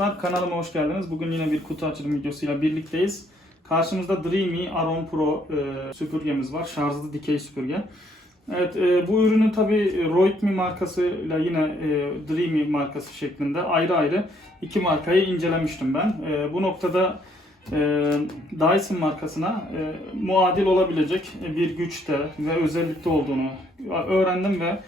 Dostlar kanalıma hoş geldiniz. Bugün yine bir kutu açılım videosuyla birlikteyiz. Karşımızda Dreamy Aron Pro e, süpürgemiz var. Şarjlı dikey süpürge. Evet e, bu ürünün tabi Roitme markasıyla yine e, Dreamy markası şeklinde ayrı ayrı iki markayı incelemiştim ben. E, bu noktada e, Dyson markasına e, muadil olabilecek bir güçte ve özellikte olduğunu öğrendim ve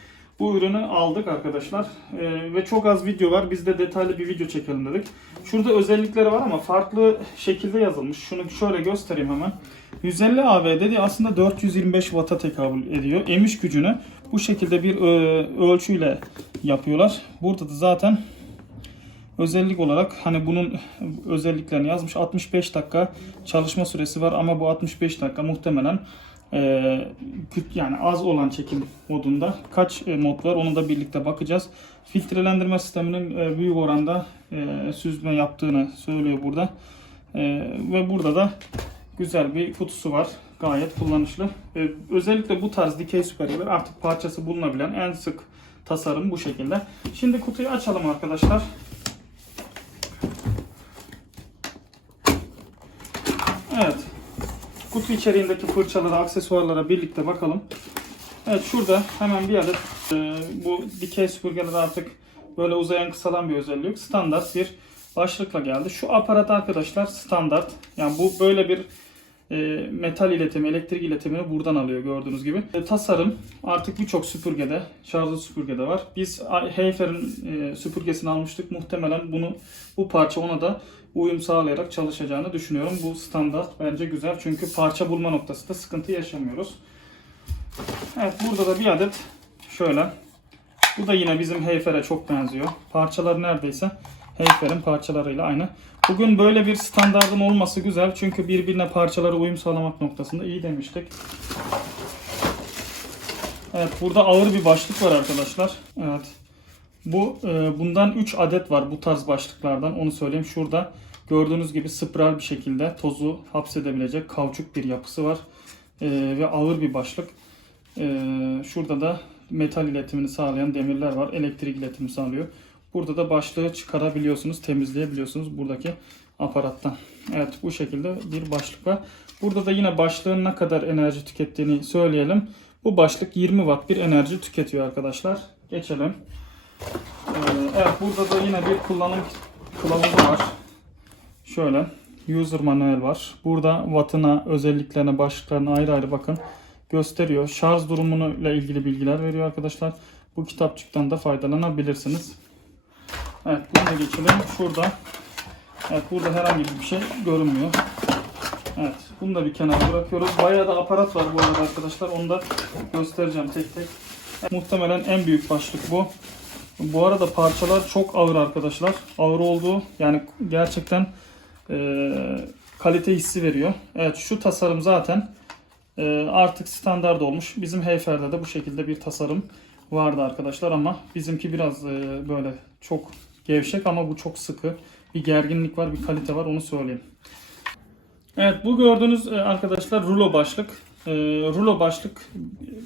bu ürünü aldık arkadaşlar. Ee, ve çok az video var. Biz de detaylı bir video çekelim dedik. Şurada özellikleri var ama farklı şekilde yazılmış. Şunu şöyle göstereyim hemen. 150 AV dedi aslında 425 Watt'a tekabül ediyor. Emiş gücünü bu şekilde bir e, ölçüyle yapıyorlar. Burada da zaten özellik olarak hani bunun özelliklerini yazmış. 65 dakika çalışma süresi var ama bu 65 dakika muhtemelen yani az olan çekim modunda kaç e, mod var onu da birlikte bakacağız. Filtrelendirme sisteminin e, büyük oranda e, süzme yaptığını söylüyor burada. Ve burada da güzel bir kutusu var. Gayet kullanışlı. Özellikle bu tarz dikey süpürgeler artık parçası bulunabilen en sık tasarım bu şekilde. Şimdi kutuyu açalım arkadaşlar. Evet. Kutu içeriğindeki fırçalara, aksesuarlara birlikte bakalım. Evet şurada hemen bir adet e, bu dikey süpürgeler artık böyle uzayan kısalan bir özelliği yok. Standart bir başlıkla geldi. Şu aparat arkadaşlar standart. Yani bu böyle bir e, metal iletimi, elektrik iletimini buradan alıyor gördüğünüz gibi. E, tasarım artık birçok süpürgede, şarjlı süpürgede var. Biz Heyfer'in e, süpürgesini almıştık. Muhtemelen bunu bu parça ona da uyum sağlayarak çalışacağını düşünüyorum. Bu standart bence güzel çünkü parça bulma noktasında sıkıntı yaşamıyoruz. Evet burada da bir adet şöyle. Bu da yine bizim Heyfer'e çok benziyor. Parçalar neredeyse Heyfer'in parçalarıyla aynı. Bugün böyle bir standartın olması güzel çünkü birbirine parçalara uyum sağlamak noktasında iyi demiştik. Evet burada ağır bir başlık var arkadaşlar. Evet. Bu e, bundan 3 adet var bu tarz başlıklardan onu söyleyeyim. Şurada gördüğünüz gibi spiral bir şekilde tozu hapsedebilecek kauçuk bir yapısı var. E, ve ağır bir başlık. E, şurada da metal iletimini sağlayan demirler var. Elektrik iletimi sağlıyor. Burada da başlığı çıkarabiliyorsunuz, temizleyebiliyorsunuz buradaki aparattan. Evet bu şekilde bir başlık var. Burada da yine başlığın ne kadar enerji tükettiğini söyleyelim. Bu başlık 20 watt bir enerji tüketiyor arkadaşlar. Geçelim. Ee, evet burada da yine bir kullanım kılavuzu var. Şöyle user manual var. Burada wattına, özelliklerine, başlıklarına ayrı ayrı bakın gösteriyor. Şarj durumuyla ilgili bilgiler veriyor arkadaşlar. Bu kitapçıktan da faydalanabilirsiniz. Evet bunu da geçelim. Şurada Evet burada herhangi bir şey görünmüyor. Evet bunu da bir kenara bırakıyoruz. Bayağı da aparat var bu arada arkadaşlar. Onu da göstereceğim tek tek. Evet, muhtemelen en büyük başlık bu. Bu arada parçalar çok ağır arkadaşlar. Ağır olduğu yani gerçekten e, kalite hissi veriyor. Evet şu tasarım zaten e, artık standart olmuş. Bizim Heyfer'de de bu şekilde bir tasarım vardı arkadaşlar ama bizimki biraz e, böyle çok gevşek ama bu çok sıkı. Bir gerginlik var, bir kalite var onu söyleyeyim. Evet bu gördüğünüz e, arkadaşlar rulo başlık. E, rulo başlık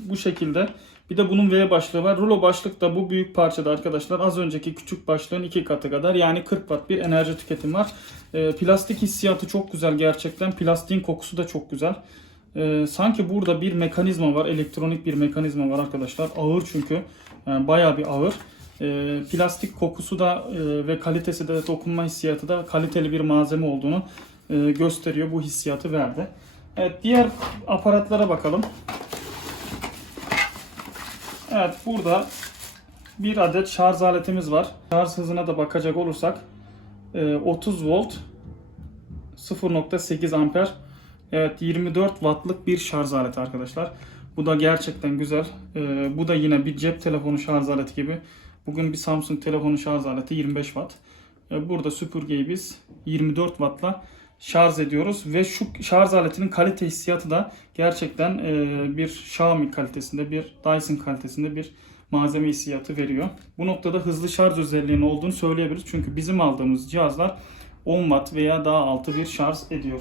bu şekilde. Bir de bunun V başlığı var. Rulo başlık da bu büyük parçada arkadaşlar az önceki küçük başlığın iki katı kadar yani 40 watt bir enerji tüketim var. E, plastik hissiyatı çok güzel gerçekten. Plastiğin kokusu da çok güzel. Sanki burada bir mekanizma var. Elektronik bir mekanizma var arkadaşlar. Ağır çünkü. Yani bayağı bir ağır. E, plastik kokusu da e, ve kalitesi de dokunma hissiyatı da kaliteli bir malzeme olduğunu e, gösteriyor. Bu hissiyatı verdi. Evet diğer aparatlara bakalım. Evet burada bir adet şarj aletimiz var. Şarj hızına da bakacak olursak 30 e, volt 0.8 amper Evet 24 wattlık bir şarj aleti arkadaşlar. Bu da gerçekten güzel. E, bu da yine bir cep telefonu şarj aleti gibi. Bugün bir Samsung telefonu şarj aleti 25 watt. E, burada süpürgeyi biz 24 wattla şarj ediyoruz ve şu şarj aletinin kalite hissiyatı da gerçekten e, bir Xiaomi kalitesinde, bir Dyson kalitesinde bir malzeme hissiyatı veriyor. Bu noktada hızlı şarj özelliğinin olduğunu söyleyebiliriz. Çünkü bizim aldığımız cihazlar 10 watt veya daha altı bir şarj ediyor.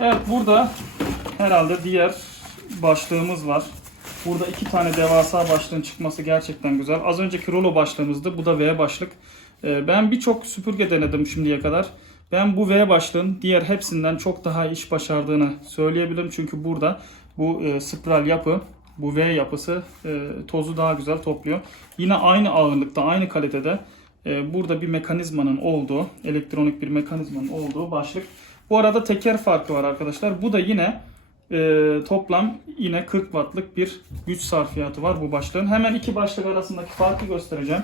Evet burada herhalde diğer başlığımız var. Burada iki tane devasa başlığın çıkması gerçekten güzel. Az önceki rolo başlığımızdı. Bu da V başlık. Ee, ben birçok süpürge denedim şimdiye kadar. Ben bu V başlığın diğer hepsinden çok daha iş başardığını söyleyebilirim. Çünkü burada bu e, spiral yapı, bu V yapısı e, tozu daha güzel topluyor. Yine aynı ağırlıkta, aynı kalitede e, burada bir mekanizmanın olduğu, elektronik bir mekanizmanın olduğu başlık. Bu arada teker farkı var arkadaşlar. Bu da yine e, toplam yine 40 wattlık bir güç sarfiyatı var bu başlığın. Hemen iki başlık arasındaki farkı göstereceğim.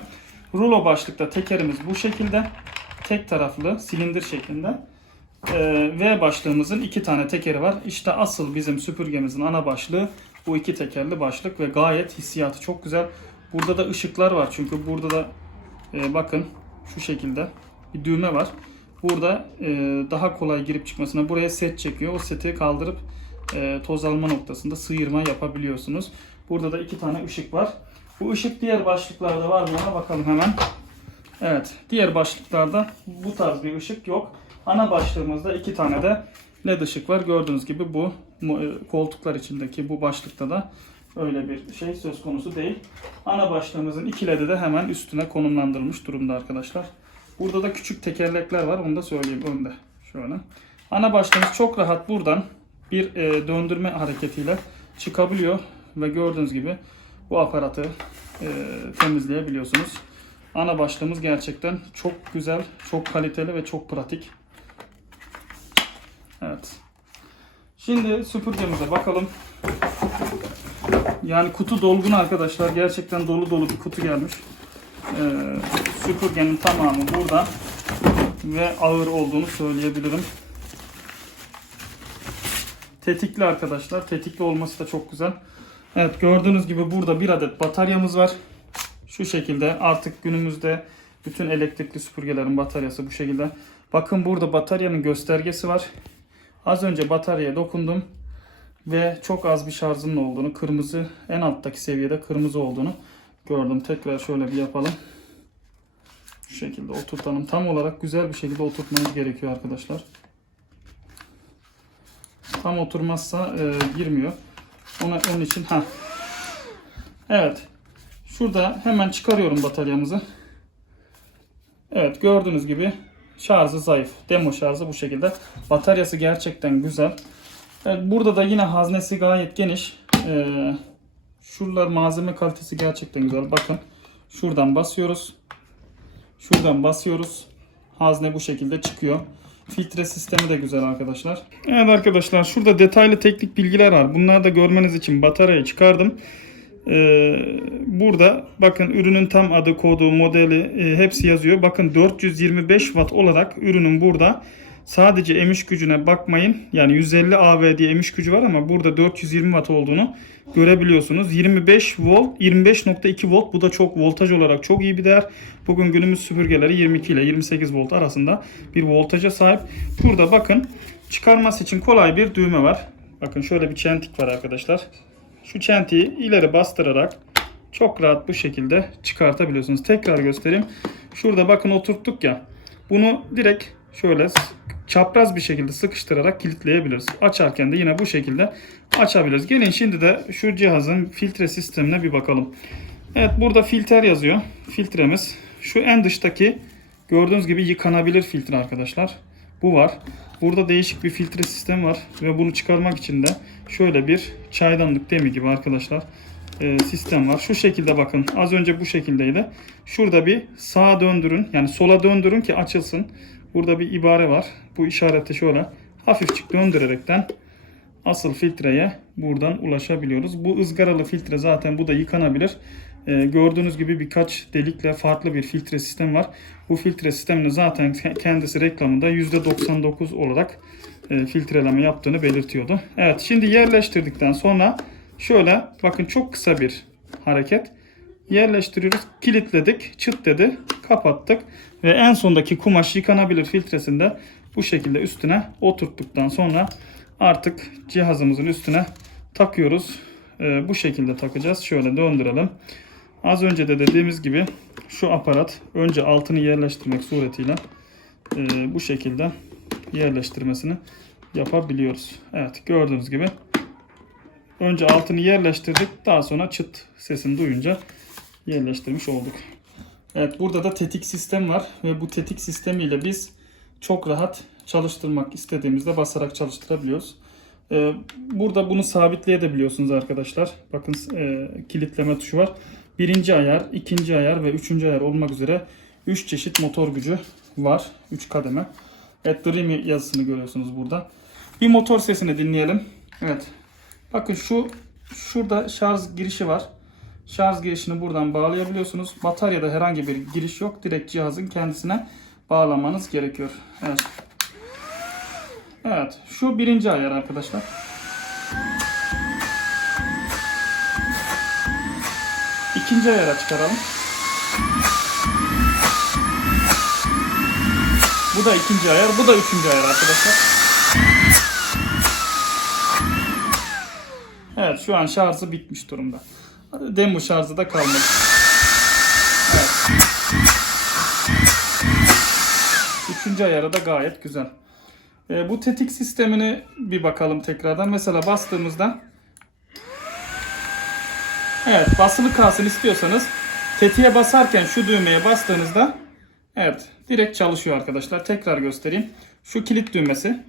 Rulo başlıkta tekerimiz bu şekilde. Tek taraflı silindir şeklinde. Ee, V başlığımızın iki tane tekeri var. İşte asıl bizim süpürgemizin ana başlığı bu iki tekerli başlık ve gayet hissiyatı çok güzel. Burada da ışıklar var çünkü burada da e, bakın şu şekilde bir düğme var. Burada e, daha kolay girip çıkmasına buraya set çekiyor. O seti kaldırıp e, toz alma noktasında sıyırma yapabiliyorsunuz. Burada da iki tane ışık var. Bu ışık diğer başlıklarda var mı? Ona bakalım hemen. Evet, diğer başlıklarda bu tarz bir ışık yok. Ana başlığımızda iki tane de led ışık var. Gördüğünüz gibi bu e, koltuklar içindeki bu başlıkta da öyle bir şey söz konusu değil. Ana başlığımızın iki ledi de hemen üstüne konumlandırılmış durumda arkadaşlar. Burada da küçük tekerlekler var. Onu da söyleyeyim önde. Şöyle. Ana başlığımız çok rahat buradan bir e, döndürme hareketiyle çıkabiliyor ve gördüğünüz gibi bu aparatı e, temizleyebiliyorsunuz. Ana başlığımız gerçekten çok güzel, çok kaliteli ve çok pratik. Evet. Şimdi süpürgemize bakalım. Yani kutu dolgun arkadaşlar. Gerçekten dolu dolu bir kutu gelmiş. Ee, süpürgenin tamamı burada ve ağır olduğunu söyleyebilirim. Tetikli arkadaşlar. Tetikli olması da çok güzel. Evet gördüğünüz gibi burada bir adet bataryamız var. Şu şekilde artık günümüzde bütün elektrikli süpürgelerin bataryası bu şekilde. Bakın burada bataryanın göstergesi var. Az önce bataryaya dokundum ve çok az bir şarjının olduğunu, kırmızı en alttaki seviyede kırmızı olduğunu gördüm. Tekrar şöyle bir yapalım. Şu şekilde oturtalım. Tam olarak güzel bir şekilde oturtmanız gerekiyor arkadaşlar. Tam oturmazsa e, girmiyor. Ona onun için ha. Evet. Şurada hemen çıkarıyorum bataryamızı. Evet gördüğünüz gibi şarjı zayıf. Demo şarjı bu şekilde. Bataryası gerçekten güzel. Evet, burada da yine haznesi gayet geniş. Ee, şuralar malzeme kalitesi gerçekten güzel. Bakın şuradan basıyoruz. Şuradan basıyoruz. Hazne bu şekilde çıkıyor. Filtre sistemi de güzel arkadaşlar. Evet arkadaşlar şurada detaylı teknik bilgiler var. Bunları da görmeniz için bataryayı çıkardım. Ee, burada bakın ürünün tam adı, kodu, modeli e, hepsi yazıyor. Bakın 425 watt olarak ürünün burada sadece emiş gücüne bakmayın. Yani 150 AV diye emiş gücü var ama burada 420 watt olduğunu görebiliyorsunuz. 25 volt, 25.2 volt bu da çok voltaj olarak çok iyi bir değer. Bugün günümüz süpürgeleri 22 ile 28 volt arasında bir voltaja sahip. Burada bakın çıkarması için kolay bir düğme var. Bakın şöyle bir çentik var arkadaşlar. Şu çentiği ileri bastırarak çok rahat bu şekilde çıkartabiliyorsunuz. Tekrar göstereyim. Şurada bakın oturttuk ya. Bunu direkt şöyle çapraz bir şekilde sıkıştırarak kilitleyebiliriz. Açarken de yine bu şekilde açabiliriz. Gelin şimdi de şu cihazın filtre sistemine bir bakalım. Evet burada filtre yazıyor. Filtremiz. Şu en dıştaki gördüğünüz gibi yıkanabilir filtre arkadaşlar. Bu var. Burada değişik bir filtre sistemi var ve bunu çıkarmak için de şöyle bir çaydanlık demi gibi arkadaşlar e, sistem var. Şu şekilde bakın. Az önce bu şekildeydi. Şurada bir sağa döndürün yani sola döndürün ki açılsın. Burada bir ibare var. Bu işareti şöyle hafifçik döndürerekten asıl filtreye buradan ulaşabiliyoruz. Bu ızgaralı filtre zaten bu da yıkanabilir. Ee, gördüğünüz gibi birkaç delikle farklı bir filtre sistemi var. Bu filtre sistemini zaten ke- kendisi reklamında %99 olarak e, filtreleme yaptığını belirtiyordu. Evet şimdi yerleştirdikten sonra şöyle bakın çok kısa bir hareket. Yerleştiriyoruz. Kilitledik. Çıt dedi. Kapattık. Ve en sondaki kumaş yıkanabilir filtresinde bu şekilde üstüne oturttuktan sonra artık cihazımızın üstüne takıyoruz. Ee, bu şekilde takacağız. Şöyle döndürelim. Az önce de dediğimiz gibi şu aparat önce altını yerleştirmek suretiyle e, bu şekilde yerleştirmesini yapabiliyoruz. Evet gördüğünüz gibi önce altını yerleştirdik daha sonra çıt sesini duyunca yerleştirmiş olduk. Evet burada da tetik sistem var ve bu tetik sistemiyle biz çok rahat çalıştırmak istediğimizde basarak çalıştırabiliyoruz. Ee, burada bunu sabitleyebiliyorsunuz arkadaşlar. Bakın e, kilitleme tuşu var. Birinci ayar, ikinci ayar ve üçüncü ayar olmak üzere 3 çeşit motor gücü var. 3 kademe. Evet Dreamy yazısını görüyorsunuz burada. Bir motor sesini dinleyelim. Evet. Bakın şu şurada şarj girişi var. Şarj girişini buradan bağlayabiliyorsunuz. Bataryada herhangi bir giriş yok. Direkt cihazın kendisine bağlamanız gerekiyor. Evet. Evet. Şu birinci ayar arkadaşlar. İkinci ayara çıkaralım. Bu da ikinci ayar. Bu da üçüncü ayar arkadaşlar. Evet şu an şarjı bitmiş durumda. Demo şarjı da kalmadı. Evet. Üçüncü ayarı da gayet güzel. Ee, bu tetik sistemini bir bakalım tekrardan. Mesela bastığımızda Evet basılı kalsın istiyorsanız tetiğe basarken şu düğmeye bastığınızda evet direkt çalışıyor arkadaşlar. Tekrar göstereyim. Şu kilit düğmesi.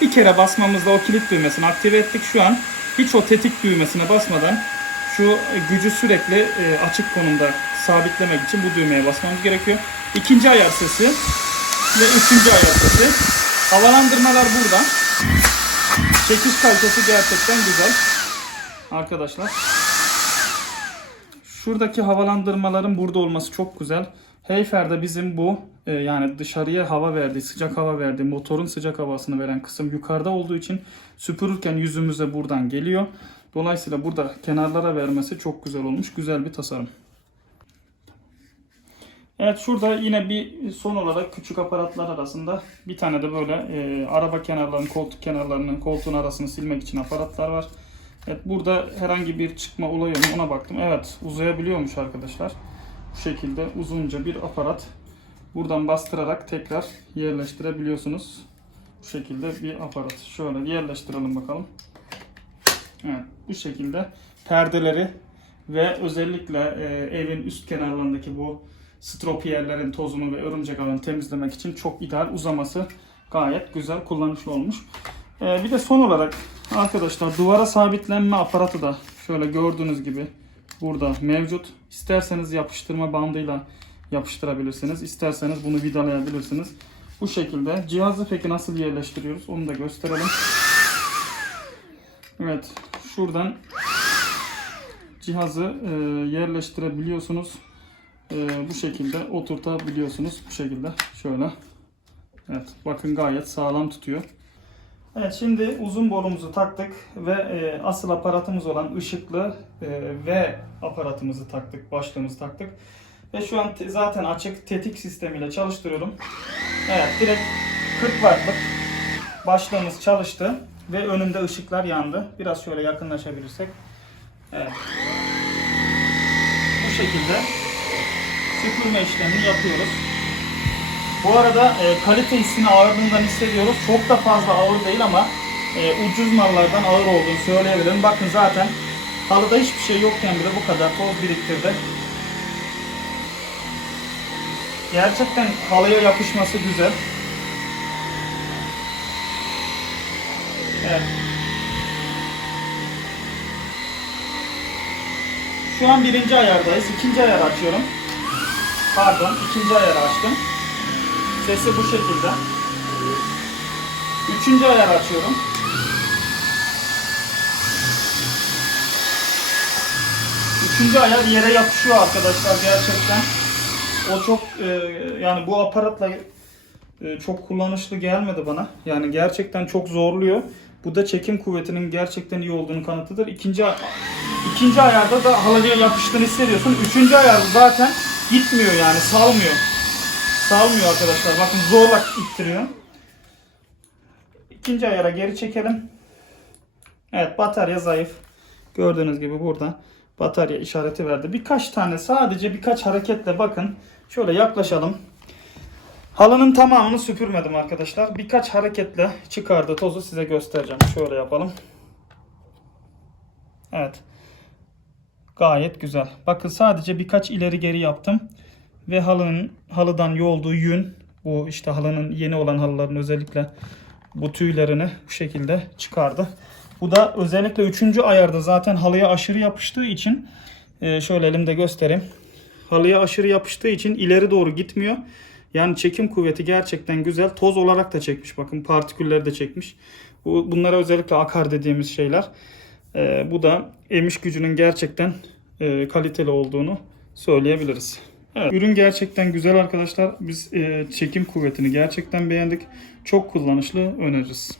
Bir kere basmamızla o kilit düğmesini aktive ettik. Şu an hiç o tetik düğmesine basmadan şu gücü sürekli e, açık konumda sabitlemek için bu düğmeye basmamız gerekiyor. İkinci ayar sesi ve üçüncü ayar sesi. Havalandırmalar burada. Çekiş kalitesi gerçekten güzel. Arkadaşlar. Şuradaki havalandırmaların burada olması çok güzel. Heyfer'de bizim bu e, yani dışarıya hava verdiği, sıcak hava verdiği, motorun sıcak havasını veren kısım yukarıda olduğu için süpürürken yüzümüze buradan geliyor. Dolayısıyla burada kenarlara vermesi çok güzel olmuş. Güzel bir tasarım. Evet şurada yine bir son olarak küçük aparatlar arasında bir tane de böyle e, araba kenarlarının, koltuk kenarlarının, koltuğun arasını silmek için aparatlar var. Evet burada herhangi bir çıkma olayı mı ona baktım. Evet uzayabiliyormuş arkadaşlar. Bu şekilde uzunca bir aparat. Buradan bastırarak tekrar yerleştirebiliyorsunuz. Bu şekilde bir aparat. Şöyle yerleştirelim bakalım. Evet bu şekilde perdeleri ve özellikle e, evin üst kenarlarındaki bu stropiyerlerin tozunu ve örümcek ağını temizlemek için çok ideal uzaması gayet güzel kullanışlı olmuş. E, bir de son olarak arkadaşlar duvara sabitlenme aparatı da şöyle gördüğünüz gibi burada mevcut. İsterseniz yapıştırma bandıyla yapıştırabilirsiniz. İsterseniz bunu vidalayabilirsiniz. Bu şekilde. Cihazı peki nasıl yerleştiriyoruz onu da gösterelim. Evet şuradan cihazı e, yerleştirebiliyorsunuz. E, bu şekilde oturtabiliyorsunuz. Bu şekilde şöyle. Evet bakın gayet sağlam tutuyor. Evet şimdi uzun borumuzu taktık ve e, asıl aparatımız olan ışıklı e, V aparatımızı taktık, başlığımızı taktık. Ve şu an te- zaten açık tetik sistemiyle çalıştırıyorum. Evet direkt 40 wattlık başlığımız çalıştı ve önünde ışıklar yandı. Biraz şöyle yakınlaşabilirsek. Evet. Bu şekilde süpürme işlemini yapıyoruz. Bu arada e, kalite hissini ağırlığından hissediyoruz. Çok da fazla ağır değil ama e, ucuz mallardan ağır olduğunu söyleyebilirim. Bakın zaten halıda hiçbir şey yokken bile bu kadar toz biriktirdi. Gerçekten halıya yapışması güzel. Evet. Şu an birinci ayardayız. İkinci ayar açıyorum. Pardon, ikinci ayarı açtım. Sesi bu şekilde. Üçüncü ayar açıyorum. Üçüncü ayar yere yapışıyor arkadaşlar gerçekten. O çok e, yani bu aparatla e, çok kullanışlı gelmedi bana. Yani gerçekten çok zorluyor. Bu da çekim kuvvetinin gerçekten iyi olduğunu kanıtıdır. İkinci ikinci ayarda da halıya yapıştığını hissediyorsun. Üçüncü ayarda zaten gitmiyor yani salmıyor. Salmıyor arkadaşlar. Bakın zorla ittiriyor. İkinci ayara geri çekelim. Evet batarya zayıf. Gördüğünüz gibi burada batarya işareti verdi. Birkaç tane sadece birkaç hareketle bakın. Şöyle yaklaşalım. Halının tamamını süpürmedim arkadaşlar. Birkaç hareketle çıkardığı tozu size göstereceğim. Şöyle yapalım. Evet. Gayet güzel. Bakın sadece birkaç ileri geri yaptım. Ve halının halıdan yolduğu yün bu işte halının yeni olan halıların özellikle bu tüylerini bu şekilde çıkardı. Bu da özellikle 3. ayarda zaten halıya aşırı yapıştığı için e, şöyle elimde göstereyim. Halıya aşırı yapıştığı için ileri doğru gitmiyor. Yani çekim kuvveti gerçekten güzel. Toz olarak da çekmiş bakın partikülleri de çekmiş. Bu, bunlara özellikle akar dediğimiz şeyler. E, bu da emiş gücünün gerçekten e, kaliteli olduğunu söyleyebiliriz. Evet, ürün gerçekten güzel arkadaşlar. Biz e, çekim kuvvetini gerçekten beğendik. Çok kullanışlı öneririz.